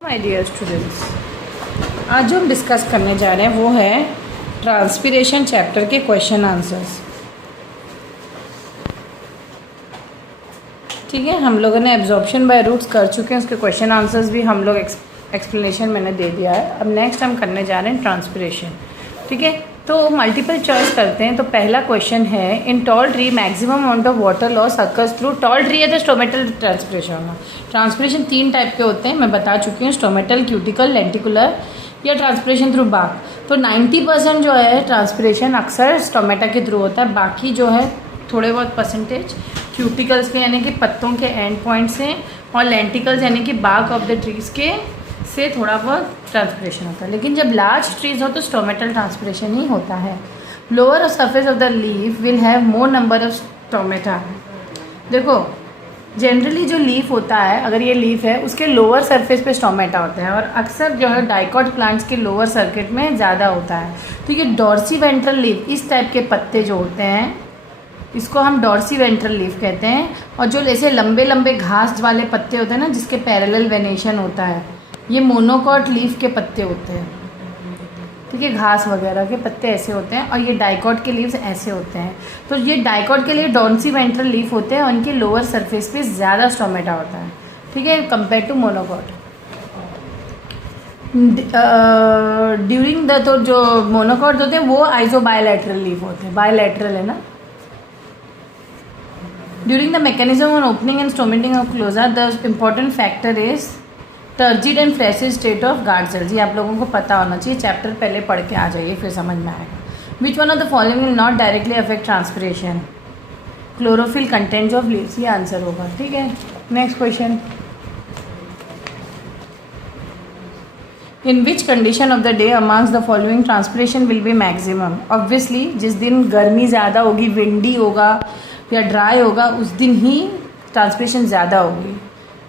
My dear students, आज जो हम डिस्कस करने जा रहे हैं वो है ट्रांसपीरेशन चैप्टर के क्वेश्चन आंसर्स। ठीक है, हम लोगों ने एब्जॉर्प्शन बाय रूट्स कर चुके हैं, उसके क्वेश्चन आंसर्स भी हम लोग एक्सप्लेनेशन मैंने दे दिया है। अब नेक्स्ट हम करने जा रहे हैं ट्रांसपीरेशन। ठीक है, तो मल्टीपल चॉइस करते हैं। तो पहला क्वेश्चन है, in tall tree maximum amount of water loss occurs through tall tree है तो स्टोमेटल ट्रांसपीरेशन होगा। ट्रांसपीरेशन 3 टाइप के होते हैं, मैं बता चुकी हूँ, स्टोमेटल, क्यूटिकल, लेंटिकुलर या ट्रांसपीरेशन थ्रू बाक। तो 90% जो है ट्रांसपीरेशन अक्सर स्टोमेटा के थ्रू होता है, बाकी जो है थोड़े बहुत परसेंटेज क्यूटिकल्स के यानी कि पत्तों के एंड पॉइंट से, और लेंटिकल्स यानी कि बाक ऑफ द ट्रीज़ के से थोड़ा बहुत ट्रांसपीरेशन होता है। लेकिन जब लार्ज ट्रीज हो तो स्टोमेटल ट्रांसपीरेशन ही होता है। Lower surface of the leaf will have more number of stomata. देखो, जनरली जो लीफ होता है, अगर ये लीफ है उसके लोअर सरफेस पे स्टोमेटा होता है, और अक्सर जो है डाइकॉट प्लांट्स के लोअर सर्किट में ज़्यादा होता है। तो ये डॉर्सी वेंट्रल लीफ, इस टाइप के पत्ते जो होते हैं इसको हम डॉर्सी वेंट्रल लीफ कहते हैं। और जो ऐसे लंबे लंबे घास वाले पत्ते होते हैं ना, जिसके पैरेलल वेनेशन होता है, ये मोनोकॉट लीफ के पत्ते होते हैं। ठीक है, घास वगैरह के पत्ते ऐसे होते हैं, और ये डाइकॉट के लीव्स ऐसे होते हैं। तो ये डाइकॉट के लिए डॉर्सी वेंट्रल लीफ होते हैं, और उनके लोअर सरफेस पे ज़्यादा स्टोमेटा होता है। ठीक है, compare to monocot. During the, तो जो मोनोकॉट होते हैं वो आइजो बायलैटरल लीफ होते हैं, बायलैटरल है ना। During the mechanism on opening and stomating of closure, the important factor is turgid and flaccid state of guard cells. ये आप लोगों को पता होना चाहिए, चैप्टर पहले पढ़ के आ जाइए, फिर समझ में आएगा। Which one of the following will not directly affect transpiration? Chlorophyll contents of leaves, ये आंसर होगा। ठीक है, next question, in which condition of the day amongst the following transpiration will be maximum? Obviously जिस दिन गर्मी ज़्यादा होगी, windy होगा या ड्राई होगा, उस दिन ही ट्रांसपीरेशन ज़्यादा होगी।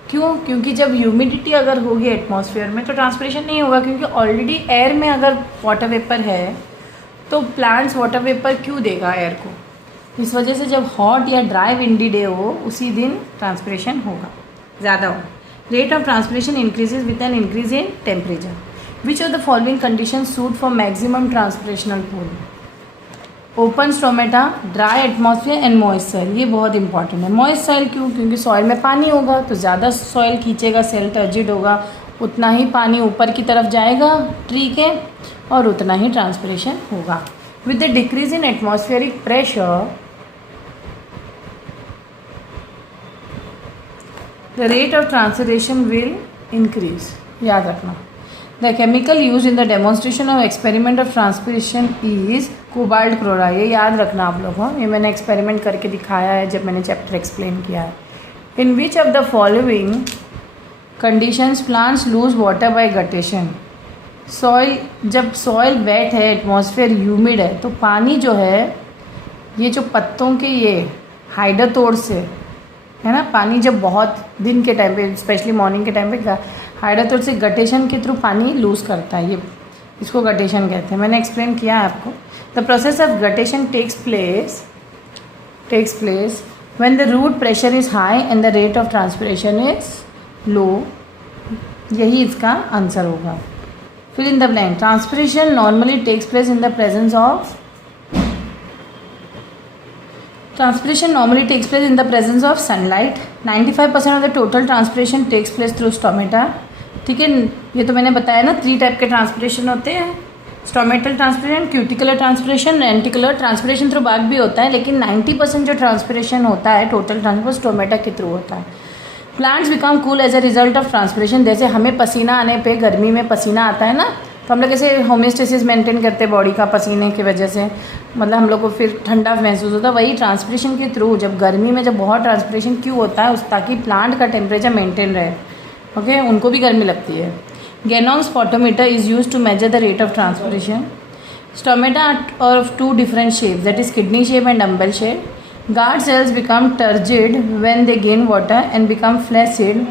क्यों? क्योंकि जब ह्यूमिडिटी अगर होगी एटमॉस्फेयर में तो ट्रांसपीरेशन नहीं होगा, क्योंकि ऑलरेडी एयर में अगर वाटर वेपर है तो प्लांट्स वाटर वेपर क्यों देगा एयर को? इस वजह से जब हॉट या ड्राई विंडी डे हो उसी दिन ट्रांसपीरेशन होगा, ज़्यादा होगा। Rate of transpiration increases with an increase in temperature. Which of the following condition suit for maximum transpirational pull? Open stomata, dry atmosphere and moist soil. ये बहुत important है। Moist soil क्यों? क्योंकि सॉइल में पानी होगा तो ज़्यादा सॉइल खींचेगा, सेल टर्जिड होगा, उतना ही पानी ऊपर की तरफ जाएगा ट्री के, और उतना ही ट्रांसपीरेशन होगा। With the decrease in atmospheric pressure, the rate of transpiration will increase. याद रखना। The chemical used in the demonstration of experiment of transpiration is cobalt chloride. ये याद रखना आप लोगों को, ये मैंने एक्सपेरिमेंट करके दिखाया है जब मैंने चैप्टर एक्सप्लेन किया है। In which of the following conditions plants lose water by guttation? Soil, जब सॉइल वेट है, एटमॉस्फेयर ह्यूमिड है, तो पानी जो है ये जो पत्तों के ये हाइड्रोटोर से है ना, पानी जब बहुत दिन के टाइम पे, स्पेशली मॉर्निंग के टाइम पे हाइड्रोटोर से गटेशन के थ्रू पानी लूज़ करता है, ये इसको गटेशन कहते हैं। मैंने एक्सप्लेन किया है आपको। The process of guttation takes place when the root pressure is high and the rate of transpiration is low. यही इसका आंसर होगा। Fill in the blank. Transpiration normally takes place in the presence of Transpiration normally takes place in the presence of sunlight. 95% of the total transpiration takes place through stomata. ठीक है, ये तो मैंने बताया ना, 3 टाइप के transpiration होते हैं, stomatal transpiration, cuticular transpiration, lenticular transpiration through बाक भी होता है, लेकिन 90% जो ट्रांसपीरेशन होता है टोटल ट्रांसपोर्ट स्टोमेटा के थ्रू होता है। Plants become cool as a result of transpiration. जैसे हमें पसीना आने पे, गर्मी में पसीना आता है ना, तो हम लोग ऐसे होम्योस्टेसिस मेंटेन करते हैं बॉडी का पसीने की वजह से, मतलब हम लोग को फिर ठंडा महसूस होता है। वही ट्रांसपीरेशन के थ्रू जब गर्मी में जब बहुत ट्रांसपीरेशन क्यों होता है, उस ताकि प्लांट का टेम्परेचर मेंटेन रहे। ओके, उनको भी गर्मी लगती है। Ganong potometer is use to measure the rate of transpiration. Stomata are of 2 different shape, that is kidney shape and dumbbell shape. Guard cells become turgid when they gain water and become flaccid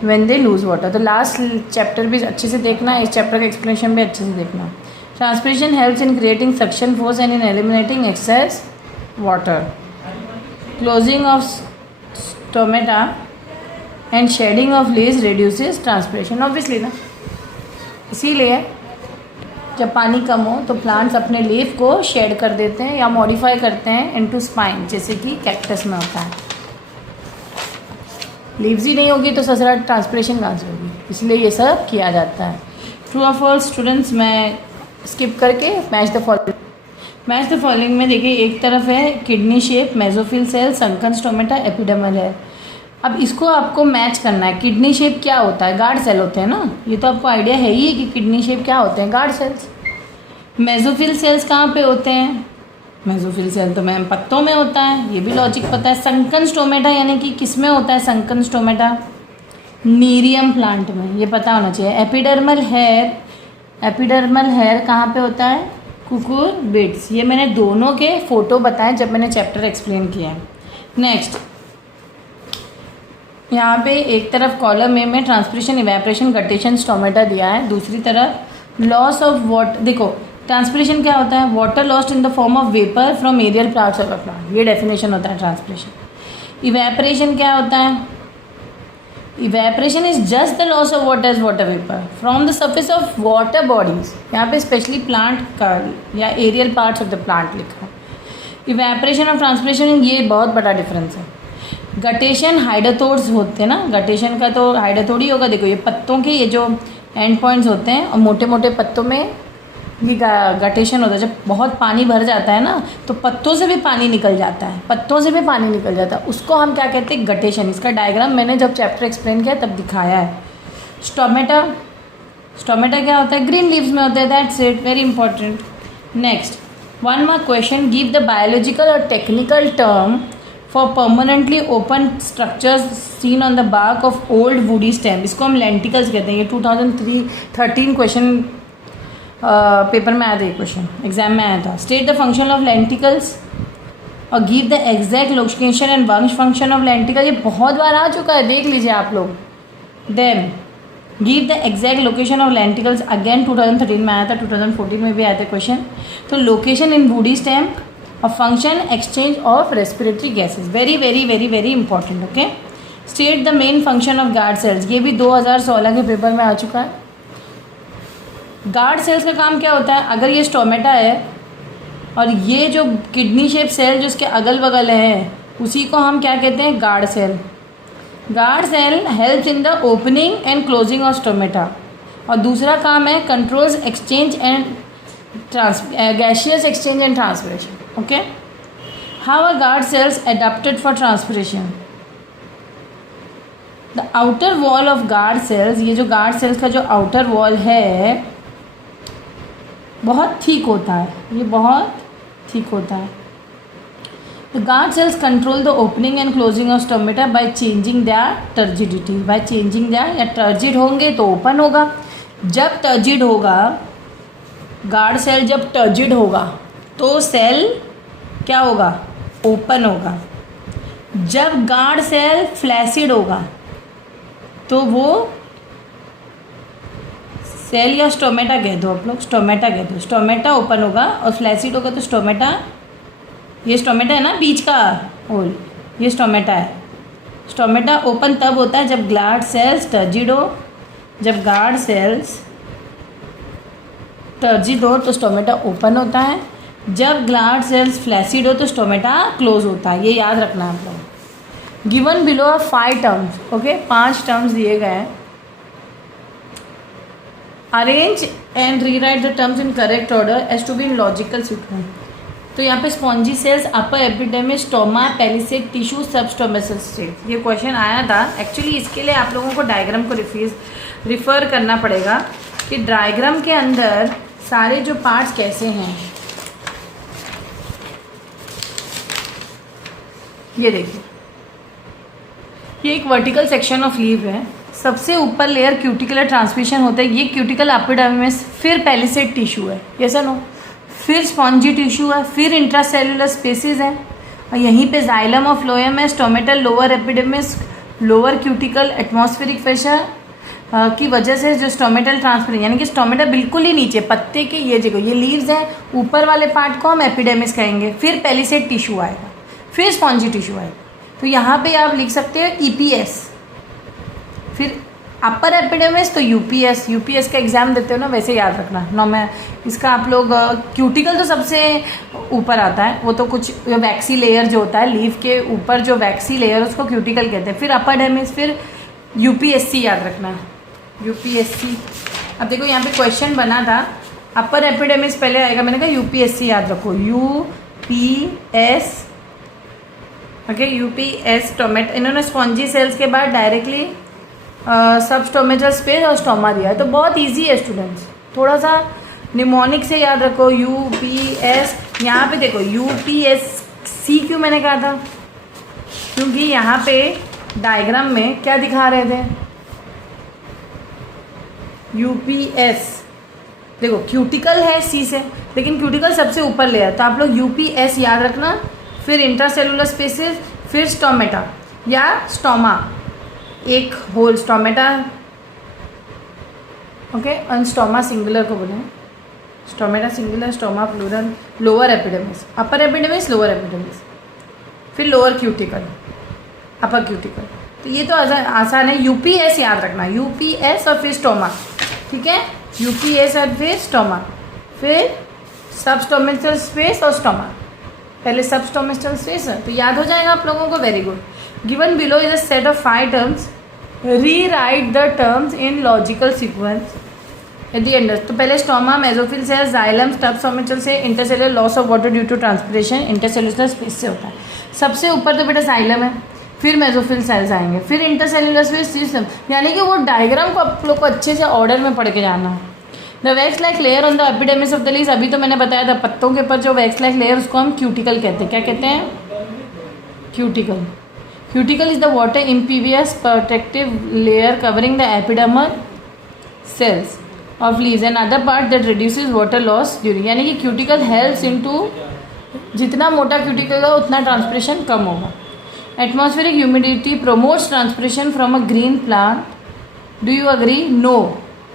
when they lose water। तो last chapter भी अच्छे से देखना, इस chapter का explanation भी अच्छे से देखना। Transpiration helps in creating suction force and in eliminating excess water. Closing of stomata and shedding of leaves reduces transpiration, obviously ना, इसीलिए जब पानी कम हो तो प्लांट्स अपने लीफ को शेड कर देते हैं या मॉडिफाई करते हैं इनटू स्पाइन, जैसे कि कैक्टस में होता है। लीव्स ही नहीं होगी तो ससरा ट्रांसपिरेशन कहाँ से होगी, इसलिए ये सब किया जाता है। ट्रू और फॉल्स स्टूडेंट्स, मैं स्किप करके match the following. Match the following में देखिए, एक तरफ है kidney shape, mesophyll cell, sunken stomata, epidermal है। अब इसको आपको मैच करना है। किडनी शेप क्या होता है? गार्ड सेल होते हैं ना, ये तो आपको आइडिया है ही कि किडनी शेप क्या होते हैं, गार्ड सेल्स। मेसोफिल सेल्स कहाँ पे होते हैं? मेसोफिल सेल तो मैम पत्तों में होता है, ये भी लॉजिक पता है। संकन स्टोमेटा यानी कि किस में होता है संकन स्टोमेटा? नीरियम प्लांट में, ये पता होना चाहिए। एपिडर्मल हेयर, एपिडर्मल हेयर कहाँ पे होता है? कुकुरबिड्स। ये मैंने दोनों के फोटो बताए जब मैंने चैप्टर एक्सप्लेन किया है। नेक्स्ट, यहाँ पे एक तरफ कॉलम ए में ट्रांसपिरेशन, इवेपोरेशन, गटेशन, स्टोमेटा दिया है, दूसरी तरफ लॉस ऑफ वाटर। देखो ट्रांसपिरेशन क्या होता है? Water lost in the form of vapour from aerial parts of a plant, ये डेफिनेशन होता है ट्रांसपिरेशन। इवेपोरेशन क्या होता है? Evaporation is just the loss of water as water vapour from the surface of water bodies. यहाँ पे specially plant का या aerial parts of the plant लिखा है। इवेपोरेशन और ट्रांसपिरेशन, ये बहुत बड़ा डिफरेंस है। गटेशन हाइड्रोथोड्स होते हैं ना, गटेशन का तो हाइड्रोथोड ही होगा। देखो ये पत्तों के ये जो एंड पॉइंट्स होते हैं और मोटे मोटे पत्तों में ये गटेशन होता है। जब बहुत पानी भर जाता है ना तो पत्तों से भी पानी निकल जाता है, पत्तों से भी पानी निकल जाता है, उसको हम क्या कहते हैं? गटेशन। इसका डायग्राम मैंने जब चैप्टर एक्सप्लेन किया तब दिखाया है। स्टोमेटा, स्टोमेटा क्या होता है? ग्रीन लीव्स में होता है, that's it, very important. Next, one mark question, give the biological और technical term for permanently open structures seen on the bark of old woody stem. इसको हम लेंटिकल्स कहते हैं। ये 2013 क्वेश्चन पेपर में आया था, ये क्वेश्चन एग्जाम में आया था। State the function of lenticels और give the exact location and once function of lenticel. ये बहुत बार आ चुका है, देख लीजिए आप लोग। Then give the exact location of lenticels, again 2013 में आया था, 2014 में भी आया था क्वेश्चन। तो लोकेशन इन वुडी स्टेम और function exchange of respiratory gases, very very very very important. Okay, state the main function of guard cells, ये भी 2016 के पेपर में आ चुका है। गार्ड सेल्स का काम क्या होता है? अगर ये स्टोमेटा है और ये जो किडनी शेप सेल जो इसके अगल बगल है उसी को हम क्या कहते हैं? Guard cell. Guard cell helps in the opening and closing of stomata. और दूसरा काम है controls exchange and gaseous exchange and transpiration. Okay, how are guard cells adapted for transpiration? The outer wall of guard cells, ये जो guard cells का जो outer wall है बहुत थिक होता है, ये बहुत थिक होता है। The guard cells control the opening and closing of stomata by changing their turgidity. By changing their, या turgid होंगे तो open होगा। जब turgid होगा, गार्ड सेल जब टर्जिड होगा तो सेल क्या होगा? ओपन होगा। जब गार्ड सेल फ्लैसिड होगा तो वो सेल या स्टोमेटा कह दो आप लोग, स्टोमेटा कह दो। स्टोमेटा ओपन होगा और फ्लैसिड होगा तो स्टोमेटा, ये स्टोमेटा है ना बीच का होल, ये स्टोमेटा है। स्टोमेटा ओपन तब होता है जब गार्ड सेल्स टर्जिड हो। जब गार्ड सेल्स टर्जिड हो तो स्टोमेटा ओपन होता है। जब गार्ड सेल्स फ्लैसिड हो तो स्टोमेटा क्लोज होता है, ये याद रखना है आप लोग। Given below are 5 terms, okay, 5 terms दिए गए हैं। Arrange and rewrite the terms in correct order as to be in logical sequence. तो यहाँ पे spongy cells, upper epidermis, stoma, palisade tissue, substomatal stage, ये क्वेश्चन आया था। एक्चुअली इसके लिए आप लोगों को डायग्राम को रिफ़र करना पड़ेगा कि डायग्राम के अंदर सारे जो पार्ट्स कैसे हैं। ये देखिए, ये एक वर्टिकल सेक्शन ऑफ लीव है। सबसे ऊपर लेयर क्यूटिकुलर ट्रांसमिशन होता है, ये क्यूटिकल एपिडर्मिस, फिर पेलिसेड टिश्यू है, ये नो, फिर स्पॉन्जी टिश्यू है, फिर इंट्रासेलुलर स्पेसिस है और यहीं पे जाइलम और फ्लोएम है। Stomatal lower epidermis, lower cuticle, atmospheric pressure की वजह से जो स्टोमेटल ट्रांसफर, यानी कि स्टोमेटा बिल्कुल ही नीचे पत्ते के ये जगह, ये लीव्स हैं, ऊपर वाले पार्ट को हम एपिडर्मिस कहेंगे। फिर पेलिसेड टिश्यू आएगा, फिर स्पॉन्जी टिश्यू आएगा। तो यहाँ पे आप लिख सकते हो EPS, फिर अपर एपिडेमिस तो यूपीएस का एग्ज़ाम देते हो ना, वैसे याद रखना। नो मैं इसका आप लोग क्यूटिकल तो सबसे ऊपर आता है, वो तो कुछ वैक्सी लेयर जो होता है लीफ के ऊपर, जो वैक्सी लेयर उसको क्यूटिकल कहते हैं। फिर अपर डेमिस, फिर यूपीएससी याद रखना, यूपीएससी। अब देखो यहाँ पे क्वेश्चन बना था अपर एपिडेमिस पहले आएगा, मैंने कहा यूपीएससी याद रखो, यूपीएस, ओके, यूपीएस स्टोमेट। इन्होंने स्पॉन्जी सेल्स के बाद डायरेक्टली सब स्टोमेटल स्पेस और स्टोमा दिया है, तो बहुत इजी है स्टूडेंट्स, थोड़ा सा निमोनिक से याद रखो। यूपीएस, यहाँ पे देखो यूपीएससी क्यों मैंने कहा था, क्योंकि यहाँ पे डायग्राम में क्या दिखा रहे थे, यूपीएस देखो क्यूटिकल है सी से, लेकिन क्यूटिकल सबसे ऊपर ले है, तो आप लोग यूपीएस याद रखना। फिर इंट्रासेलुलर स्पेसेस, फिर स्टोमेटा या स्टोमा, एक होल स्टोमेटा, ओके, और स्टोमा सिंगुलर को बोले, stomata singular, stoma plural, lower epidermis, upper epidermis, lower epidermis, फिर लोअर क्यूटिकल, अपर क्यूटिकल। तो ये तो आसान है, यूपीएस याद रखना, यूपीएस और फिर स्टोमा, ठीक है, यूपीएस और फिर स्टोमा, फिर सबस्टोमेटल स्पेस और स्टोमा। पहले सबस्टोमेटल स्पेस है तो याद हो जाएगा आप लोगों को, very good. Given below is a set of 5 terms, rewrite the terms in logical sequence at the end. तो पहले स्टोमा, मेसोफिल से, जाइलम, सबस्टोमेटल से, intercellular loss of water due to transpiration, intercellular space से होता है। सबसे ऊपर तो बेटा जाइलम है, फिर मेसोफिल सेल्स आएंगे, फिर इंटरसेलुलर स्पेस, सिस्टम, यानी कि वो डायग्राम को आप लोग को अच्छे से ऑर्डर में पढ़ के जाना है। The wax like layer on the epidermis of the leaves, अभी तो मैंने बताया था पत्तों के ऊपर जो वैक्स लाइक लेयर, उसको हम क्यूटिकल कहते हैं। क्या कहते हैं? Cuticle. Cuticle is the water impervious protective layer covering the epidermal cells of leaves and other part that reduces water loss during, यानी कि क्यूटिकल हेल्प्स इनटू, जितना मोटा क्यूटिकल होगा उतना ट्रांसपिरेशन कम होगा। Atmospheric humidity promotes transpiration from a green plant, do you agree? No.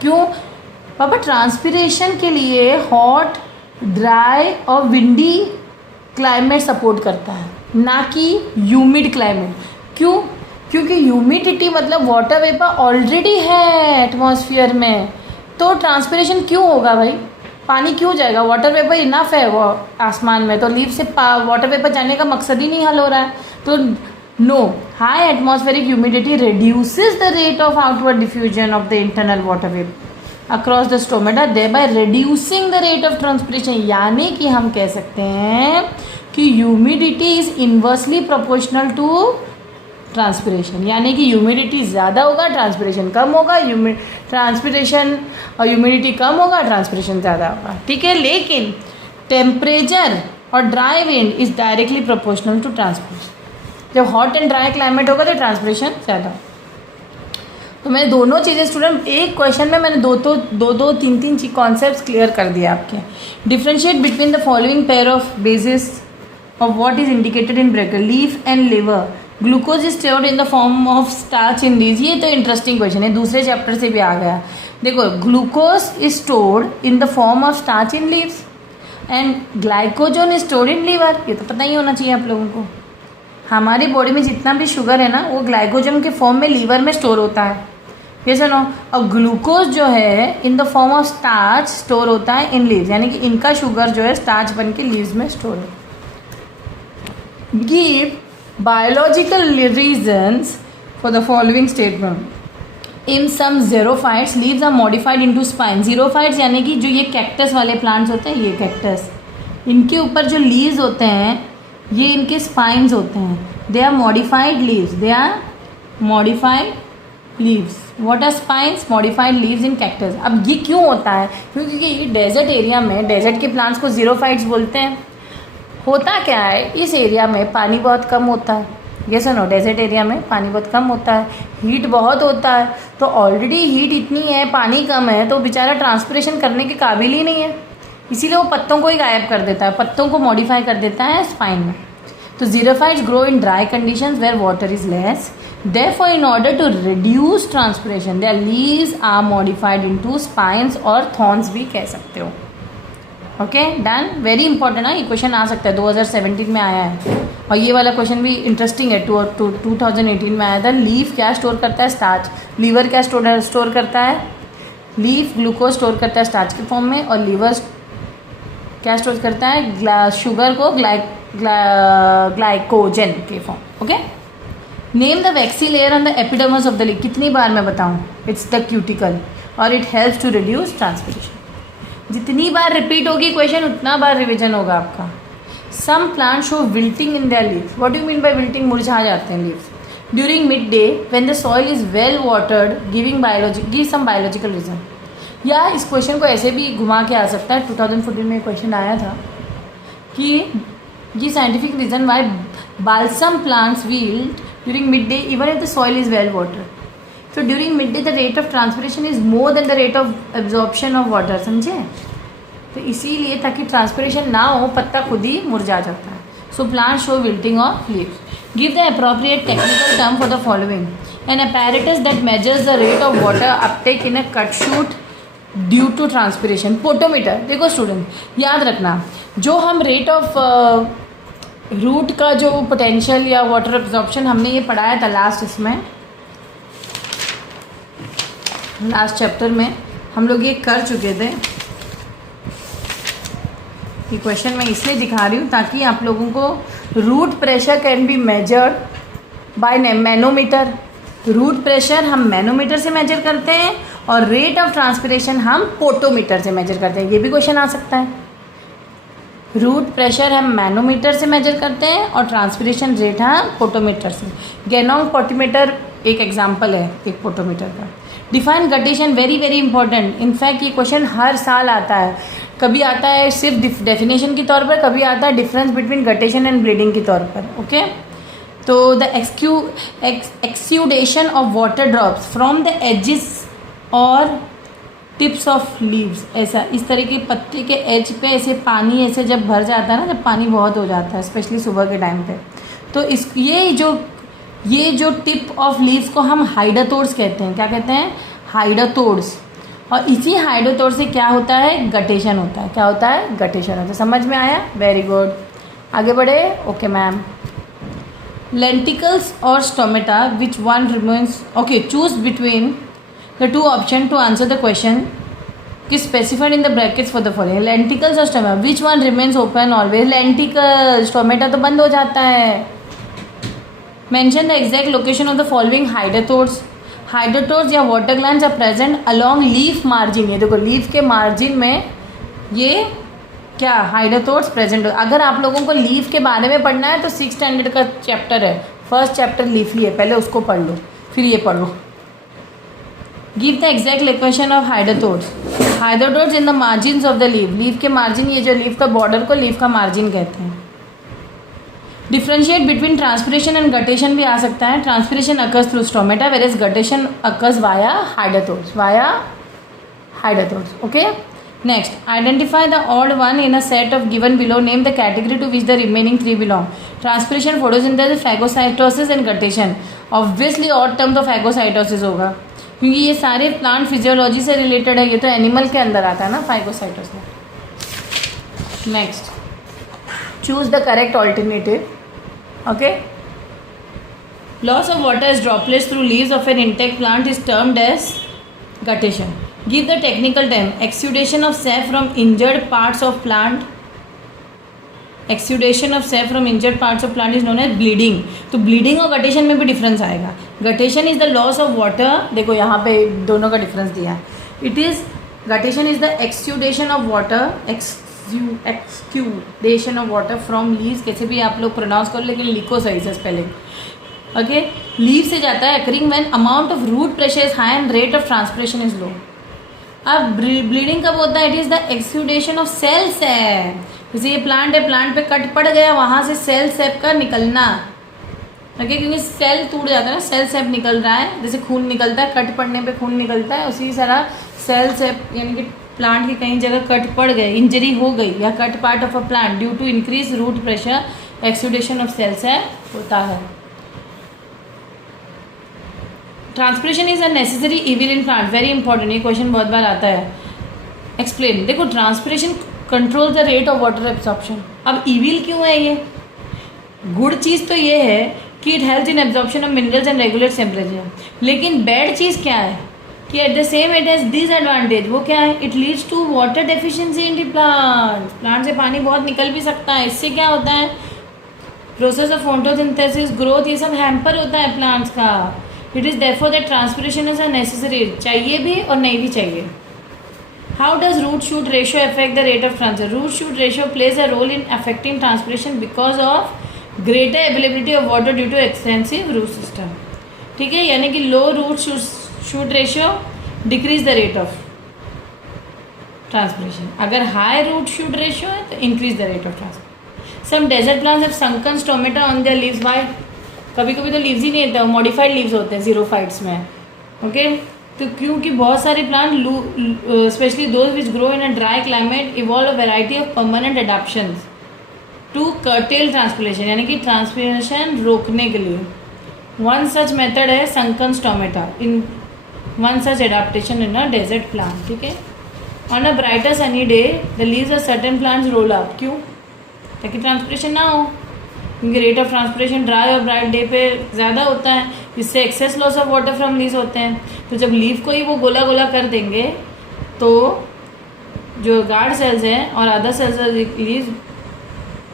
क्यों पापा? ट्रांसपिरेशन के लिए हॉट, ड्राई और विंडी क्लाइमेट सपोर्ट करता है, ना कि ह्यूमिड क्लाइमेट। क्यों? क्योंकि ह्यूमिडिटी मतलब वाटर वेपर ऑलरेडी है एटमॉस्फेयर में, तो ट्रांसपिरेशन क्यों होगा भाई? पानी क्यों जाएगा? वाटर वेपर इनफ है वो आसमान में, तो लीव से वाटर वेपर जाने का मकसद ही नहीं हल हो रहा है। तो no, high atmospheric humidity reduces the rate of outward diffusion of the internal water vapor across the stomata, thereby reducing the rate of transpiration। यानी कि हम कह सकते हैं कि humidity is inversely proportional to transpiration, यानी कि ह्यूमिडिटी ज़्यादा होगा ट्रांसपिरेशन कम होगा, ट्रांसपिरेशन और ह्यूमिडिटी कम होगा ट्रांसपिरेशन ज़्यादा होगा, ठीक है। लेकिन टेम्परेचर और dry wind is directly proportional to transpiration. जब हॉट एंड ड्राई क्लाइमेट होगा तो ट्रांसपिरेशन ज़्यादा। तो मैंने दोनों चीज़ें स्टूडेंट एक क्वेश्चन में मैंने दो तीन कॉन्सेप्ट्स क्लियर कर दिए आपके। Differentiate between the following pair of basis of what is indicated in breaker, leaf and liver. Glucose is stored in the form of starch in leaves. ये तो इंटरेस्टिंग क्वेश्चन है, दूसरे चैप्टर से भी आ गया। देखो, glucose is stored in the form of starch in leaves and glycogen is stored in liver. ये तो पता ही होना चाहिए आप लोगों को। हमारी बॉडी में जितना भी शुगर है ना, वो ग्लाइकोजन के फॉर्म में लीवर में स्टोर होता है, ये सुनो। और ग्लूकोज जो है इन the form of starch store होता है इन लीव्स, यानी कि इनका शुगर जो है स्टार्च बन के लीव्स में स्टोर है। Give biological reasons for the following statement. In some xerophytes leaves are modified into spine. Xerophytes यानी कि जो ये कैक्टस वाले प्लांट्स होते हैं, ये कैक्टस, इनके ऊपर जो लीव्स होते हैं ये इनके स्पाइन्स होते हैं। They are modified leaves, they are modified leaves. What are spines? Modified leaves in cactus. अब ये क्यों होता है? क्योंकि डेजर्ट एरिया में डेजर्ट के प्लांट्स को ज़ीरोफाइट्स बोलते हैं। होता क्या है, इस एरिया में पानी बहुत कम होता है, ये सुनो, डेजर्ट एरिया में पानी बहुत कम होता है, हीट बहुत होता है, तो ऑलरेडी हीट इतनी है, पानी कम है, तो बेचारा ट्रांसपिरेशन करने के काबिल ही नहीं है, इसीलिए वो पत्तों को ही गायब कर देता है, पत्तों को मॉडिफाई कर देता है स्पाइन में। तो xerophytes grow in dry conditions where water is less, therefore in order to reduce transpiration their leaves are modified into spines और thorns भी कह सकते हो। ओके डन, वेरी इंपॉर्टेंट है, ये क्वेश्चन आ सकता है, 2017 में आया है। और ये वाला क्वेश्चन भी इंटरेस्टिंग है, 2018 में आया था। लीफ क्या स्टोर करता है? स्टार्च। लीवर क्या स्टोर करता है? लीफ ग्लूकोज स्टोर करता है स्टार्च के फॉर्म में, और लीवर क्या स्टोर करता है? शुगर को ग्लाइकोजन के form. Okay, name the waxy layer on the epidermis of the leaf. कितनी बार मैं बताऊँ? इट्स द क्यूटिकल और it helps to reduce transpiration. जितनी बार रिपीट होगी क्वेश्चन उतना बार रिविजन होगा आपका। Some plant show wilting in their leaves. What do you mean by wilting? मुरझा जाते हैं leaves. During midday when the soil is well watered give some biological reason. या इस क्वेश्चन को ऐसे भी घुमा के आ सकता है, 2014 में क्वेश्चन आया था कि ये scientific reason why balsam plants wilt during midday even if the soil is well watered. तो during midday the rate of transpiration is more than the rate of absorption of water, समझे? तो इसीलिए ताकि ट्रांसपिरेशन ना हो पत्ता खुद ही मुरझा जाता है। So plant show wilting of leaves. Give the appropriate technical term for the following. An apparatus that measures the rate of water uptake in a cut shoot due to transpiration. Potometer. देखो student, याद रखना, जो हम rate of root का जो potential या water absorption हमने ये पढ़ाया था लास्ट चैप्टर में हम लोग ये कर चुके थे। ये क्वेश्चन मैं इसलिए दिखा रही हूँ ताकि आप लोगों को root pressure can be measured by manometer. Root pressure हम मैनोमीटर से मेजर करते हैं और रेट ऑफ ट्रांसपिरेशन हम पोटोमीटर से मेजर करते हैं। ये भी क्वेश्चन आ सकता है। रूट प्रेशर हम मैनोमीटर से मेजर करते हैं और ट्रांसपिरेशन रेट हम पोटोमीटर से। गैनोंग पोटोमीटर एक एग्जांपल है एक पोटोमीटर का। Define guttation, very very important. In fact ये क्वेश्चन हर साल आता है। कभी आता है सिर्फ डेफिनेशन के तौर पर, कभी आता है difference between guttation and bleeding के तौर पर। ओके, तो the exudation of water drops from the edges और टिप्स ऑफ लीव्स। ऐसा इस तरह के पत्ते के एज पे ऐसे पानी ऐसे जब भर जाता है ना, जब पानी बहुत हो जाता है स्पेशली सुबह के टाइम पे, तो ये जो टिप ऑफ लीव्स को हम हाइडाथोर्स कहते हैं। क्या कहते हैं? हाइडाथोर्स। और इसी हाइडाथोर्स से क्या होता है? गटेशन होता है। क्या होता है? गटेशन होता है। समझ में आया? वेरी गुड, आगे बढ़े। Okay ma'am. लेंटिकल्स और stomata, which one remains? Okay, choose between the two option to answer the question is specified in the brackets for the following. Lenticles or stomata, which one remains open always? Lenticles. Stomata तो बंद हो जाता है। Mention the exact location of the following hydathodes. Hydathodes या water glands are present along leaf margin। ये देखो leaf के margin में ये क्या हाइडाथोड्स प्रेजेंट। अगर आप लोगों को लीफ के बारे में पढ़ना है तो 6th स्टैंडर्ड का चैप्टर है, फर्स्ट चैप्टर लीफ ही है, पहले उसको पढ़ लो फिर ये पढ़ो। Give the exact location of hydathodes. Hydathodes in the margins of the leaf. Leaf के मार्जिन, ये जो लीफ का बॉर्डर को लीफ का मार्जिन कहते हैं। Differentiate between transpiration and guttation भी आ सकता है। Transpiration occurs through stomata whereas guttation occurs via hydathodes. Okay, next, identify the odd one in a set of given below. Name the category to which the remaining 3 belong. Transpiration, photosynthesis, phagocytosis and guttation. Obviously odd term तो phagocytosis होगा क्योंकि ये सारे plant physiology से related है। ये तो animal के अंदर आता है ना phagocytosis. Next, choose the correct alternative. Okay, loss of water as droplets through leaves of an intact plant is termed as guttation. Give the technical term. Exudation of sap from injured parts of plant. Exudation of sap from injured parts of plant is known as bleeding. तो bleeding और guttation में भी difference आएगा। Guttation is the loss of water, देखो यहाँ पे दोनों का डिफरेंस दिया है। It is guttation is the exudation of water, exudation of water from leaves, कैसे भी आप लोग प्रोनाउंस करो लेकिन लिखो सही से स्पेलिंग। ओके, लीव से जाता है occurring when amount of root pressure is high and rate of transpiration is low. अब ब्लीडिंग कब होता है? It is the exudation of cell sap. जैसे ये प्लांट है, प्लांट पे कट पड़ गया, वहाँ से सेल सैप का निकलना। ओके, क्योंकि सेल टूट जाता है ना, सेल सैप निकल रहा है, जैसे खून निकलता है, कट पड़ने पे खून निकलता है, उसी तरह सेल सैप यानी कि प्लांट की कहीं जगह कट पड़ गए, इंजरी हो गई या cut part of a plant due to increase root pressure, exudation of cell sap होता है। Transpiration is a necessary evil in plant, very important, ये क्वेश्चन बहुत बार आता है। एक्सप्लेन। देखो transpiration control the rate of water absorption. अब evil क्यों है ये? गुड चीज़ तो ये है कि it helps in absorption of minerals and regulates temperature, लेकिन बैड चीज़ क्या है कि eight the same it has disadvantage. वो क्या है? It leads to water deficiency in the plant. Plant से पानी बहुत निकल भी सकता है। इससे क्या होता है? प्रोसेस ऑफ फोटोसिंथेसिस, ग्रोथ, ये सब हैम्पर होता है प्लांट्स का। It is therefore that transpiration is a necessary, चाहिए भी और नहीं भी चाहिए। How does root shoot ratio affect the rate of transfer? Root shoot ratio plays a role in affecting transpiration because of greater availability of water due to extensive root system. ठीक है, यानी कि low root shoot ratio decrease the rate of transpiration. अगर high root shoot ratio है तो increase the rate of transpiration. Some desert plants have sunken stomata on their leaves. By कभी कभी तो लीव्स ही नहीं होते, मॉडिफाइड लीव्स होते हैं जीरोफाइट्स में। ओके, तो क्योंकि बहुत सारे plant specially those which grow in a dry climate evolve a variety of permanent adaptations to curtail transpiration, यानी कि ट्रांसपिरेशन रोकने के लिए। वन सच मेथड है sunken stomata in one such adaptation in a desert plant. ठीक है, on a brighter sunny day the leaves of certain plants roll up. क्यों? ताकि ट्रांसपिरेशन ना हो, क्योंकि रेट ऑफ ट्रांसपिरेशन ड्राई और ब्राइट डे पे ज़्यादा होता है, जिससे excess loss of water from leaves होते हैं। तो जब लीव को ही वो गोला गोला कर देंगे तो जो गार्ड सेल्स हैं और अदर सेल्स लीव्स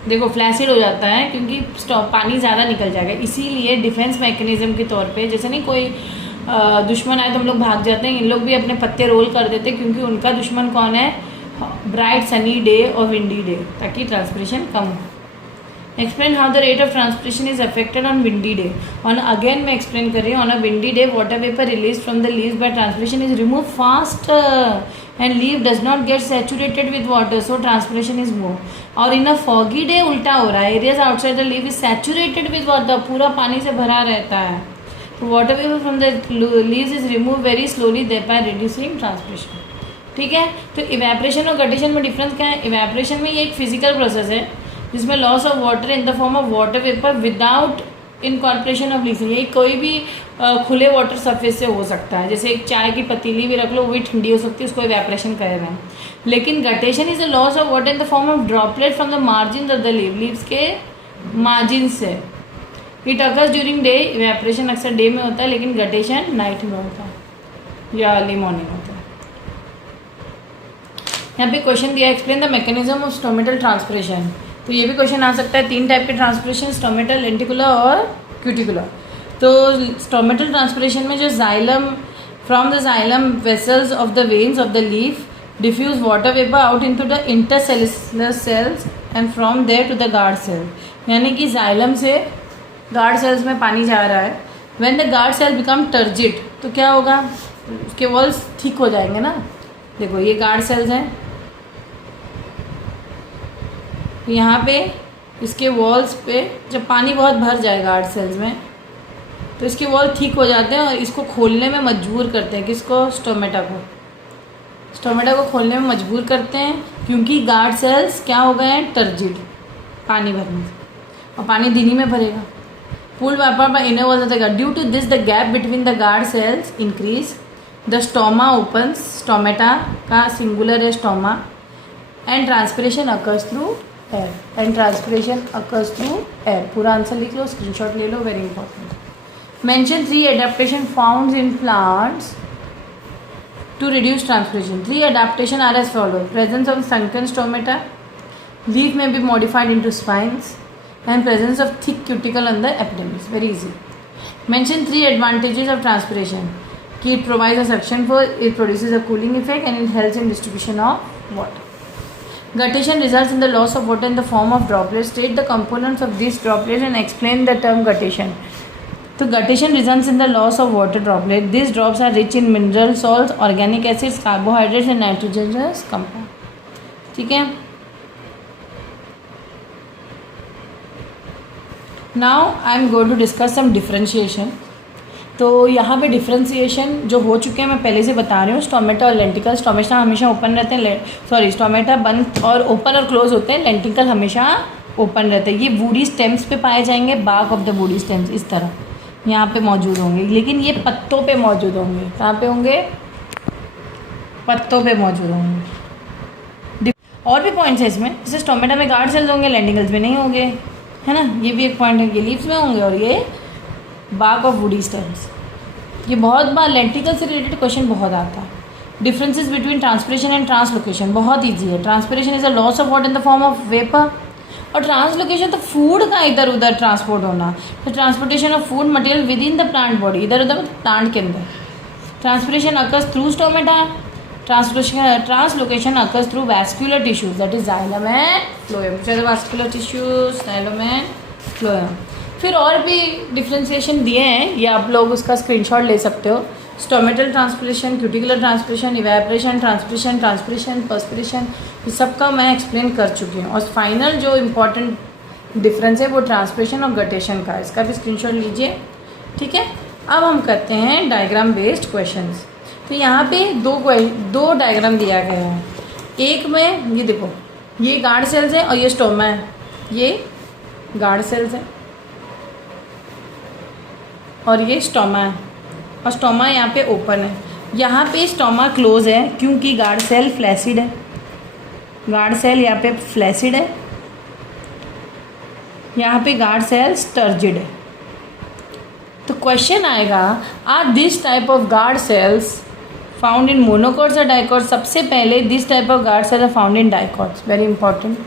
देखो फ्लैसिड हो जाता है, क्योंकि पानी ज़्यादा निकल जाएगा। इसीलिए डिफेंस मैकेनिज्म के तौर पे, जैसे नहीं कोई दुश्मन आए तो हम लोग भाग जाते हैं, इन लोग भी अपने पत्ते रोल कर देते हैं, क्योंकि उनका दुश्मन कौन है? ब्राइट सनी डे और विंडी डे, ताकि ट्रांसपिरेशन कम हो। Explain how the rate of transpiration is affected on windy day. On again मैं एक्सप्लेन कर रही हूँ, on a windy day water vapour release from the leaves by transpiration is remove fast and leave does not get saturated with water, so transpiration is more. और in a foggy day उल्टा हो रहा है, areas outside the leave is saturated with water, पूरा पानी से भरा रहता है। तो water vapour from the leaves is remove very slowly by reducing transpiration. ठीक है, तो इवेपोरेशन और गटिशन में डिफरेंस क्या है? इवेपोरेशन में ये एक फिजिकल प्रोसेस है जिसमें loss of water in the form of water vapour without incorporation of leaves. ये कोई भी खुले वाटर सरफेस से हो सकता है, जैसे एक चाय की पतीली भी रख लो, वो भी ठंडी हो सकती है, उसको इवेपोरेशन कह रहे हैं। लेकिन guttation is the loss of water in the form of droplet from the margin of the leaves के मार्जिन से। It occurs during day, evaporation अक्सर डे में होता है, लेकिन गटेशन नाइट में होता है या अर्ली मॉर्निंग होता है। यहाँ पे क्वेश्चन दिया, explain the mechanism of stomatal transpiration. तो ये भी क्वेश्चन आ सकता है। 3 टाइप के ट्रांसपिरेशन, स्टोमेटल, लेंटिकुलर और क्यूटिकुलर। तो स्टोमेटल ट्रांसपिरेशन में जो xylem from the xylem vessels of the veins of the leaf diffuse water vapour out into the intercellular cells and from there to the guard cell, यानी कि xylem से guard cells में पानी जा रहा है। When the guard cell become turgid, तो क्या होगा? उसके वॉल्स ठीक हो जाएंगे ना। देखो ये गार्ड सेल्स हैं, यहाँ पे इसके वॉल्स पे जब पानी बहुत भर जाए गार्ड सेल्स में, तो इसके वॉल ठीक हो जाते हैं और इसको खोलने में मजबूर करते हैं। किसको? स्टोमेटा को। स्टोमेटा को खोलने में मजबूर करते हैं, क्योंकि गार्ड सेल्स क्या हो गए हैं? टर्जिड, पानी भरने से, और पानी दिन ही में भरेगा। Pulled vapour by inner walls of the guard. Due to this the gap between the guard cells increase, the stoma opens, stomata का सिंगुलर है stoma, and transpiration occurs through air, and transpiration occurs through air. पूरा answer लिख लो, screenshot ले लो, very important. Mention 3 adaptation found in plants to reduce transpiration. 3 adaptation are as follow: presence of sunken stomata, leaf may be modified into spines, and presence of thick cuticle on the epidermis. Very easy. Mention 3 advantages of transpiration. कि it provides a suction force, it produces a cooling effect, and it helps in distribution of water. Guttation results in the loss of water in the form of droplets. State the components of these droplets and explain the term guttation. तो guttation results in the loss of water droplet. These drops are rich in mineral salts, organic acids, carbohydrates, and nitrogenous compound. ठीक है. Now I am going to discuss some differentiation. तो यहाँ पे differentiation जो हो चुके हैं मैं पहले से बता रही हूँ। स्टोमेटा और लेंटिकल, स्टोमेटा हमेशा ओपन रहते हैं, स्टोमेटा बंद और ओपन और क्लोज होते हैं, लेंटिकल हमेशा ओपन रहते हैं। ये वुडी स्टेम्स पे पाए जाएंगे, बाक ऑफ द वुडी स्टेम्स इस तरह यहाँ पे मौजूद होंगे, लेकिन ये पत्तों पे मौजूद होंगे। कहाँ पे होंगे? पत्तों पे मौजूद होंगे। और भी पॉइंट्स है इसमें, जैसे स्टोमेटा में गार्ड सेल्स होंगे, लेंटिकल्स में नहीं होंगे, है ना, ये भी एक पॉइंट है। ये लीव्स में होंगे और ये बाग ऑफ वुडी स्टेम्स। ये बहुत बार लेंटिकल से रिलेटेड क्वेश्चन बहुत आता है। Differences between transpiration and translocation बहुत ईजी है। Transpiration is a loss of water in the form of vapour, और ट्रांसलोकेशन तो फूड का इधर उधर ट्रांसपोर्ट होना, तो transportation of food material with in the plant body, इधर उधर प्लांट के अंदर। Transpiration occurs through stomata, translocation occurs through vascular tissues, that is xylem and phloem. Vascular tissues, xylem and phloem. फिर और भी डिफ्रेंसिएशन दिए हैं, ये आप लोग उसका स्क्रीनशॉट ले सकते हो। Stomatal transpiration, cuticular transpiration, evaporation, transpiration, perspiration, ये सब का मैं एक्सप्लेन कर चुकी हूँ। और फाइनल जो इम्पॉर्टेंट डिफरेंस है वो ट्रांसपिरेशन और गटेशन का है, इसका भी स्क्रीनशॉट लीजिए, ठीक है। अब हम करते हैं डायग्राम बेस्ड क्वेश्चंस। तो यहाँ पे दो डायग्राम दिया गया है। एक में ये देखो, ये गार्ड सेल्स है और ये स्टोमा है, ये गार्ड सेल्स है और ये स्टोमा है, और स्टोमा यहाँ पे ओपन है। यहाँ पे स्टोमा क्लोज है क्योंकि गार्ड सेल फ्लैसिड है, गार्ड सेल यहाँ पे फ्लैसिड है, यहाँ पे गार्ड सेल टर्जिड है। तो क्वेश्चन आएगा, are this type of guard cells found in monocots और डाइकॉट्स। सबसे पहले this type of guard cell are found in dicots, very important,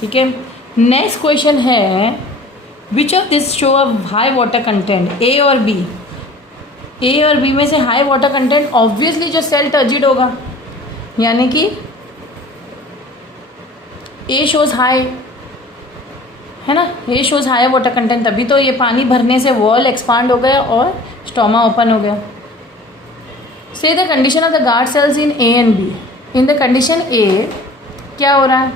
ठीक है। नेक्स्ट क्वेश्चन है, which of this show a high water content, A और B. A और B में से हाई वाटर कंटेंट ऑब्वियसली जो सेल टर्जिड होगा, यानी कि ए शोज हाई, है ना, A shows high water content, तभी तो ये पानी भरने से वॉल एक्सपांड हो गया और स्टोमा ओपन हो गया। Say the condition of the guard cells in A and B. In the condition A क्या हो रहा है,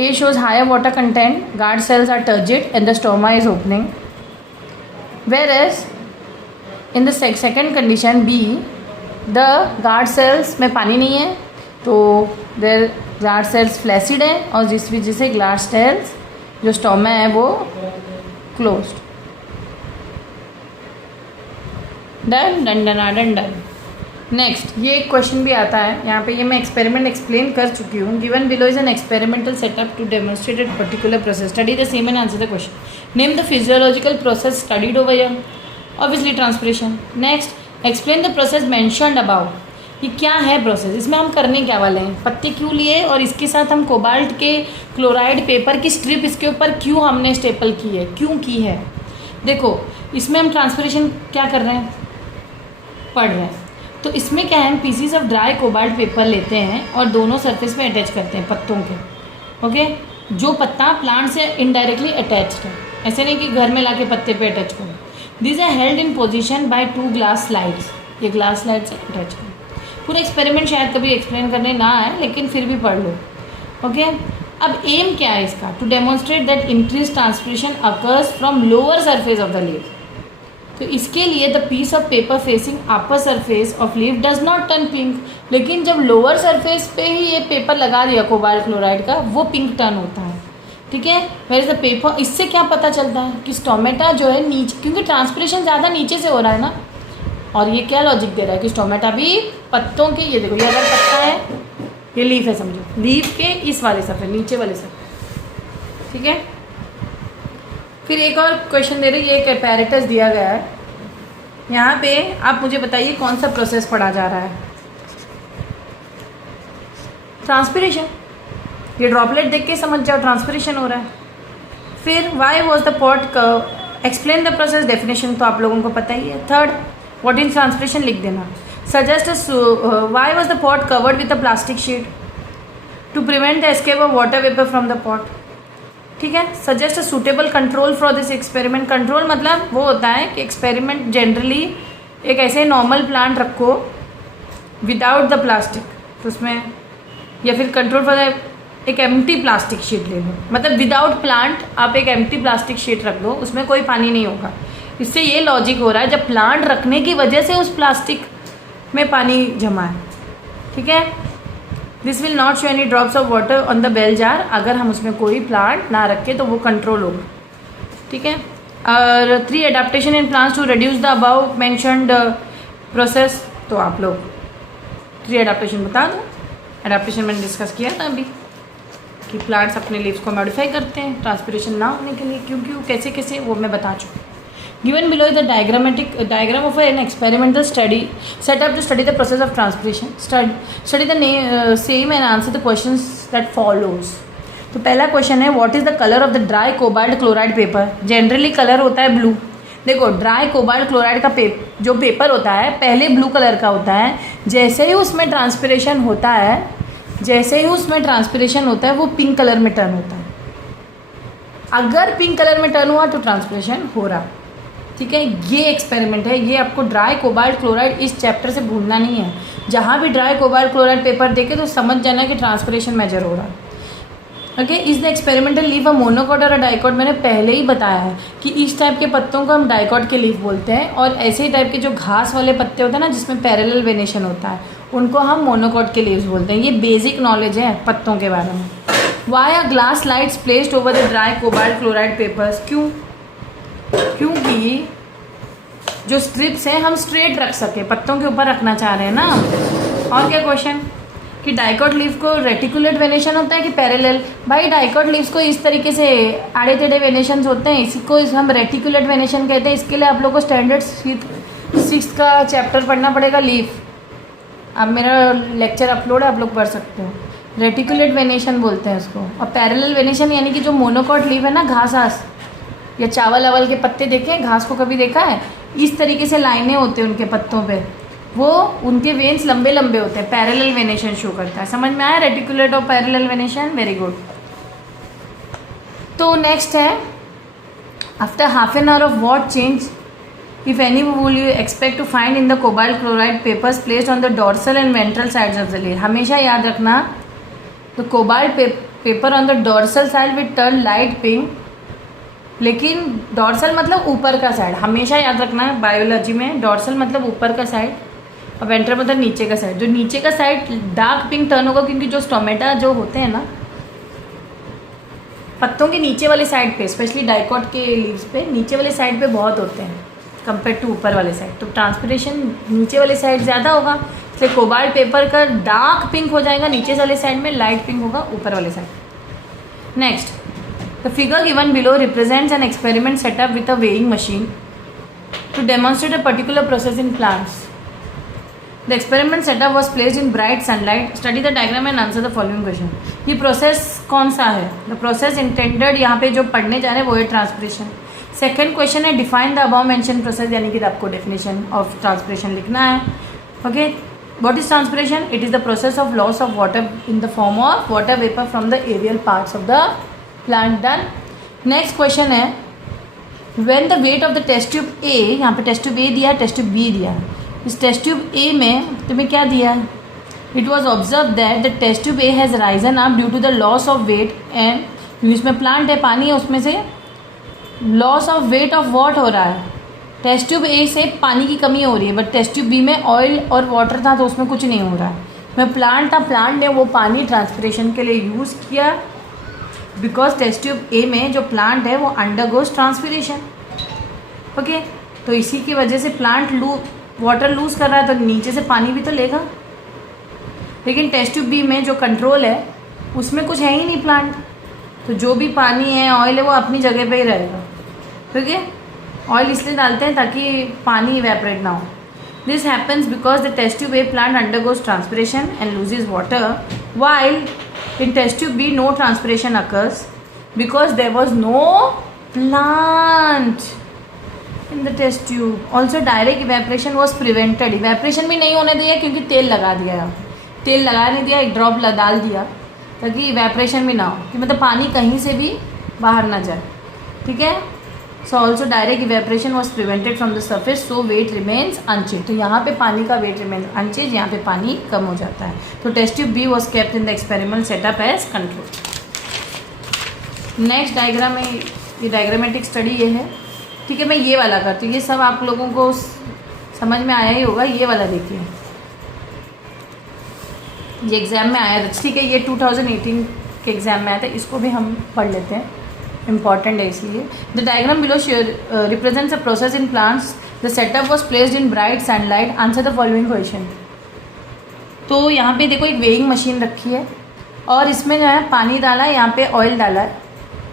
A shows higher water content, guard cells are turgid and the stoma is opening, whereas in the second condition B the guard cells में पानी नहीं है, तो there guard cells flaccid है और जिस वजह से गार्ड सेल्स जो स्टोमा है वो closed. Done done done done done. Next ये एक क्वेश्चन भी आता है यहाँ पे, ये मैं एक्सपेरिमेंट एक्सप्लेन कर चुकी हूँ। Given below is an experimental setup to demonstrate a particular process, study the same and answer the question. Name the physiological process studied over here, obviously transpiration. Next explain the process mentioned above. ये क्या है process, इसमें हम करने क्या वाले हैं, पत्ते क्यों लिए और इसके साथ हम कोबाल्ट के क्लोराइड पेपर की स्ट्रिप इसके ऊपर क्यों हमने स्टेपल की है, क्यों की है। देखो इसमें हम ट्रांसपिरेशन क्या कर रहे हैं, पढ़ रहे हैं। तो इसमें क्या है, हम PCs of dry cobalt paper लेते हैं और दोनों सरफेस में अटैच करते हैं पत्तों के, ओके। जो पत्ता प्लांट से इनडायरेक्टली अटैच्ड है, ऐसे नहीं कि घर में लाके पत्ते पे अटैच करो। This are held in position by 2 glass slides, ये ग्लास स्लाइड से अटैच करो। पूरा एक्सपेरिमेंट शायद कभी एक्सप्लेन करने ना आए, लेकिन फिर भी पढ़ लो, ओके। अब एम क्या है इसका, to demonstrate that increase transpiration occurs from lower surface of the leave. तो इसके लिए the piece of paper facing upper surface of leaf does not turn pink, लेकिन जब लोअर सरफेस पे ही ये पेपर लगा दिया कोबाल्ट क्लोराइड का, वो पिंक टर्न होता है, ठीक है। वेयर इज द पेपर, इससे क्या पता चलता है कि स्टोमेटा जो है नीचे, क्योंकि ट्रांसपिरेशन ज़्यादा नीचे से हो रहा है ना, और ये क्या लॉजिक दे रहा है कि स्टोमेटा भी पत्तों के, ये देखो ये अगर पत्ता है, ये लीफ है समझो, लीफ के इस वाले सफ़े नीचे वाले सफ़े, ठीक है। फिर एक और क्वेश्चन दे रही है, एक apparatus दिया गया है यहाँ पे, आप मुझे बताइए कौन सा प्रोसेस पढ़ा जा रहा है। ट्रांसपिरेशन, ये ड्रॉपलेट देख के समझ जाओ ट्रांसपिरेशन हो रहा है। फिर Y was the pot curve, explain the process, definition तो आप लोगों को पता ही है। थर्ड, व्हाट इज ट्रांसपिरेशन लिख देना। Suggest why was the pot covered with a plastic sheet to prevent the escape of water vapour from the pot, ठीक है। Suggest a suitable control for this experiment. Control मतलब वो होता है कि experiment generally एक ऐसे नॉर्मल प्लांट रखो विदाउट द प्लास्टिक, तो उसमें, या फिर कंट्रोल फॉर द एक एम्प्टी प्लास्टिक शीट ले लो, मतलब विदाउट प्लांट आप एक एम्प्टी प्लास्टिक शीट रख दो, उसमें कोई पानी नहीं होगा। इससे ये लॉजिक हो रहा है जब प्लांट रखने की वजह से उस प्लास्टिक में पानी जमा है, ठीक है। This will not show any drops of water on the bell jar, अगर हम उसमें कोई प्लांट ना रखें तो वो कंट्रोल होगा, ठीक है। और 3 adaptation in plants to reduce the above mentioned process, तो आप लोग 3 एडाप्टेशन बता दो। एडाप्टेशन मैंने डिस्कस किया था अभी, कि प्लांट्स अपने लीव्स को मॉडिफाई करते हैं ट्रांसपिरेशन ना होने के लिए, क्योंकि वो कैसे कैसे वो मैं बता चुकी। Given below is the diagram of an experimental study setup to study the process of transpiration, study the same and answer the questions that follows. तो पहला क्वेश्चन है, what is the colour of the dry cobalt chloride paper. Generally colour होता है blue. देखो dry cobalt chloride का जो paper होता है पहले ब्लू कलर का होता है, जैसे ही उसमें ट्रांसपिरेशन होता है वो पिंक कलर में टर्न होता है। अगर पिंक कलर में टर्न हुआ तो ट्रांसपिरेशन हो रहा, ठीक है। ये एक्सपेरिमेंट है, ये आपको ड्राई कोबाल्ट क्लोराइड इस चैप्टर से भूलना नहीं है। जहाँ भी ड्राई कोबाल्ट क्लोराइड पेपर देखे तो समझ जाना कि ट्रांसपिरेशन मेजर हो रहा है। Okay, is the experimental leaf a monocot और अ डाइकॉट। मैंने पहले ही बताया है कि इस टाइप के पत्तों को हम डाइकॉट के लीफ बोलते हैं, और ऐसे ही टाइप के जो घास वाले पत्ते होते हैं ना जिसमें पैरेलल वेनेशन होता है उनको हम मोनोकॉट के लीव्स बोलते हैं। ये बेसिक नॉलेज है पत्तों के बारे में। Why are glass lights placed over the dry cobalt chloride papers. क्योंकि जो स्ट्रिप्स हैं हम स्ट्रेट रख सके, पत्तों के ऊपर रखना चाह रहे हैं ना। और क्या क्वेश्चन कि डाइकॉट लीफ को रेटिकुलेट वेनेशन होता है कि पैरेलल। भाई डाइकॉट लीव्स को इस तरीके से आड़े टेढ़े वेनेशन होते हैं, इसी को हम रेटिकुलेट वेनेशन कहते हैं। इसके लिए आप लोग को स्टैंडर्ड 6th का चैप्टर पढ़ना पड़ेगा लीफ। अब मेरा लेक्चर अपलोड है, आप लोग पढ़ सकते हो। रेटिकुलेट वेनेशन बोलते हैं इसको। और पैरेलल वेनेशन यानी कि जो मोनोकॉट लीफ है ना, घास या चावल अवल के पत्ते देखे हैं, घास को कभी देखा है, इस तरीके से लाइनें होते हैं उनके पत्तों पे, वो उनके वेन्स लंबे लंबे होते हैं, पैरेलल वेनेशन शो करता है। समझ में आया रेटिकुलेट और पैरेलल वेनेशन? Very good. तो नेक्स्ट है, after half an hour of what change if any will you expect to find in the cobalt chloride papers placed on the dorsal and ventral sides of the leaf. हमेशा याद रखना, the cobalt paper on the dorsal side will turn light pink, लेकिन dorsal मतलब ऊपर का side, हमेशा याद रखना है बायोलॉजी में। डॉर्सल मतलब ऊपर का साइड और वेंट्रल मतलब नीचे का साइड। जो नीचे का साइड डार्क पिंक टर्न होगा, क्योंकि जो स्टोमेटा जो होते हैं ना पत्तों के नीचे वाले साइड पे, स्पेशली डाइकॉट के लीव्स पे नीचे वाले साइड पे बहुत होते हैं कंपेयर टू ऊपर वाले साइड, तो ट्रांसपिरेशन नीचे वाले साइड ज़्यादा होगा, इसलिए कोबाल्ट पेपर का डार्क पिंक हो जाएगा नीचे वाले साइड में, लाइट पिंक होगा ऊपर वाले side. Next, the figure given below represents an experiment setup with a weighing machine to demonstrate a particular process in plants. The experiment setup was placed in bright sunlight. Study the diagram and answer the following question. ये process कौन सा है? The process intended यहाँ पे जो पढ़ने जा रहे हैं वो है ट्रांसपिरेशन। सेकेंड क्वेश्चन है define the above mention process, यानी कि आपको डेफिनेशन ऑफ ट्रांसपिरेशन लिखना है। Okay, what is transpiration? It is the process of loss of water in the form of water vapour from the aerial parts of the plant. Done. Next question है, when the weight of the test tube A, यहाँ पे test tube ए दिया है, test tube B दिया है। इस test tube ए में तुम्हें क्या दिया है? It was observe that the test tube A has risen up due to the loss of weight and, इसमें प्लांट है, पानी है, उसमें से loss of weight of what हो रहा है। टेस्ट ट्यूब ए से पानी की कमी हो रही है, बट टेस्ट ट्यूब बी में ऑयल और वाटर था तो उसमें कुछ नहीं हो रहा है। में प्लांट था, प्लांट ने वो पानी ट्रांसपिरेशन के लिए यूज़ किया, बिकॉज टेस्ट ट्यूब ए में जो प्लांट है वो अंडरगोज ट्रांसपिरेशन। ओके, तो इसी की वजह से प्लांट वाटर लूज़ कर रहा है, तो नीचे से पानी भी तो लेगा। लेकिन टेस्ट ट्यूब बी में जो कंट्रोल है उसमें कुछ है ही नहीं प्लांट, तो जो भी पानी है, ऑयल है, वो अपनी जगह पे ही रहेगा। ठीक है, ऑयल इसलिए डालते हैं ताकि पानी इवेपरेट ना हो। This happens because the test tube A plant undergoes transpiration and loses water, while in test tube B no transpiration occurs because there was no plant in the test tube. Also direct evaporation was prevented, evaporation भी नहीं होने दिया क्योंकि तेल लगा दिया, तेल लगा नहीं दिया, एक ड्रॉप डाल दिया ताकि इवेपरेशन भी ना हो, कि मतलब पानी कहीं से भी बाहर ना जाए। ठीक है, so also direct evaporation was prevented from the surface, so weight remains unchanged. तो यहाँ पे पानी का वेट रिमेन्स अनचेंज, यहाँ पे पानी कम हो जाता है। तो test tube B was kept in the experiment setup as control. Next diagram में, ये डायग्रामेटिक स्टडी ये है। ठीक है, मैं ये वाला करती हूँ, ये सब आप लोगों को समझ में आया ही होगा। ये वाला देखिए, ये एग्ज़ाम में आया था। ठीक है, ये 2018 के एग्ज़ाम में आया था, इसको भी हम पढ़ लेते हैं, इंपॉर्टेंट है इसलिए। The diagram below represents a process in plants, the setup was placed in bright sunlight, answer the following question. तो यहाँ पे देखो एक वेइंग मशीन रखी है, और इसमें जो है पानी डाला है, यहाँ पे ऑयल डाला है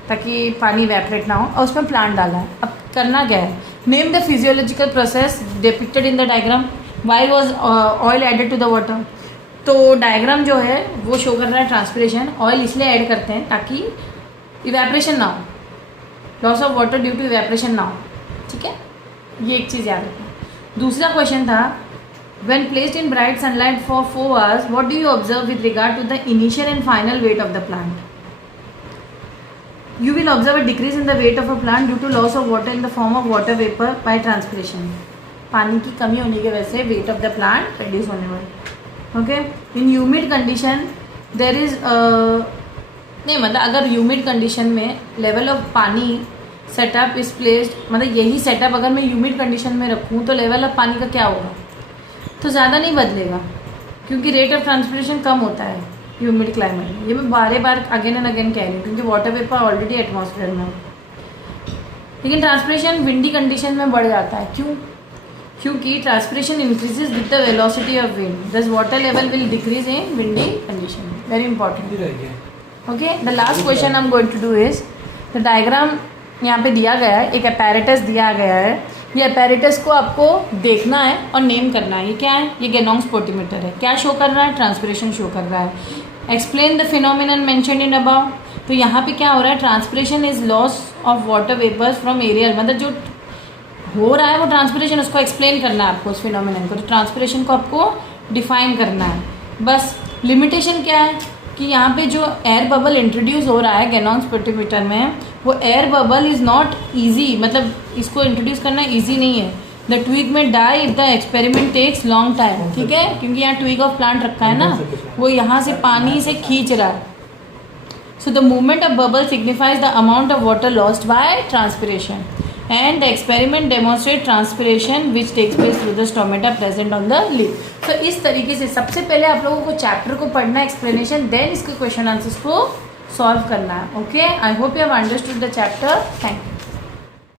ताकि पानी इवेपोरेट ना हो, और उसमें प्लांट डाला है। अब करना क्या है, name the physiological process depicted in the diagram, why was oil added to the water. तो डायग्राम जो है वो शो कर रहा है ट्रांसपिरेशन, ऑयल इसलिए ऐड करते हैं ताकि इवेपोरेशन ना हो, loss of water due to evaporation ना हो, ठीक है, ये एक चीज़ याद रखना। दूसरा क्वेश्चन था, when placed in bright sunlight for 4 hours what do you observe with regard to the initial and final weight of the plant. You will observe a decrease in the weight of a plant due to loss of water in the form of water vapor by transpiration. पानी की कमी होने की वजह से wait of the plant reduce होने वाला। Okay, in humid condition there is नहीं, मतलब अगर ह्यूमिड कंडीशन में लेवल ऑफ पानी सेटअप इज प्लेस्ड, मतलब यही सेटअप अगर मैं ह्यूमिड कंडीशन में रखूँ तो लेवल ऑफ पानी का क्या होगा, तो ज़्यादा नहीं बदलेगा क्योंकि रेट ऑफ ट्रांसपिरेशन कम होता है ह्यूमिड क्लाइमेट में। ये मैं बार बार अगेन एंड अगेन कह रही हूँ क्योंकि वाटर वेपर ऑलरेडी एटमॉस्फेयर में हो। लेकिन ट्रांसपिरेशन विंडी कंडीशन में बढ़ जाता है, क्यों, क्योंकि transpiration increases with the velocity of wind, thus water level will decrease in windy condition. Very important. Okay, the last question I am going to do is, the diagram यहाँ पे दिया गया है, एक अपैरेटस दिया गया है, ये अपैरेटस को आपको देखना है और नेम करना है। ये क्या है, ये गेनोंग स्पोटीमीटर है। क्या शो कर रहा है, ट्रांसपिरेशन शो कर रहा है। Explain the phenomenon mention in about, तो यहाँ पे क्या हो रहा है, transpiration is loss of water vapours from aerial, मतलब जो हो रहा है वो ट्रांसपिरेशन, उसको एक्सप्लेन करना है आपको उस फिनोमिनन को, तो ट्रांसपिरेशन को आपको डिफाइन करना है बस। लिमिटेशन क्या है कि यहाँ पे जो एयर बबल इंट्रोड्यूस हो रहा है गेनोंग स्पोटीमीटर में, वो air bubble is not easy, मतलब इसको इंट्रोड्यूस करना ईजी नहीं है। द ट्विग में die if the experiment takes long time, ठीक है, क्योंकि यहाँ ट्विग ऑफ प्लांट रखा है ना, वो यहाँ से पानी से खींच रहा है। So the movement of bubble signifies the amount of water lost by transpiration and the experiment demonstrate transpiration which takes place through the stomata present on the leaf. तो इस तरीके से सबसे पहले आप लोगों को चैप्टर को पढ़ना है, एक्सप्लेनेशन, देन इसके क्वेश्चन आंसर्स को सॉल्व करना है। Okay, I hope you have understood the chapter. Thank you.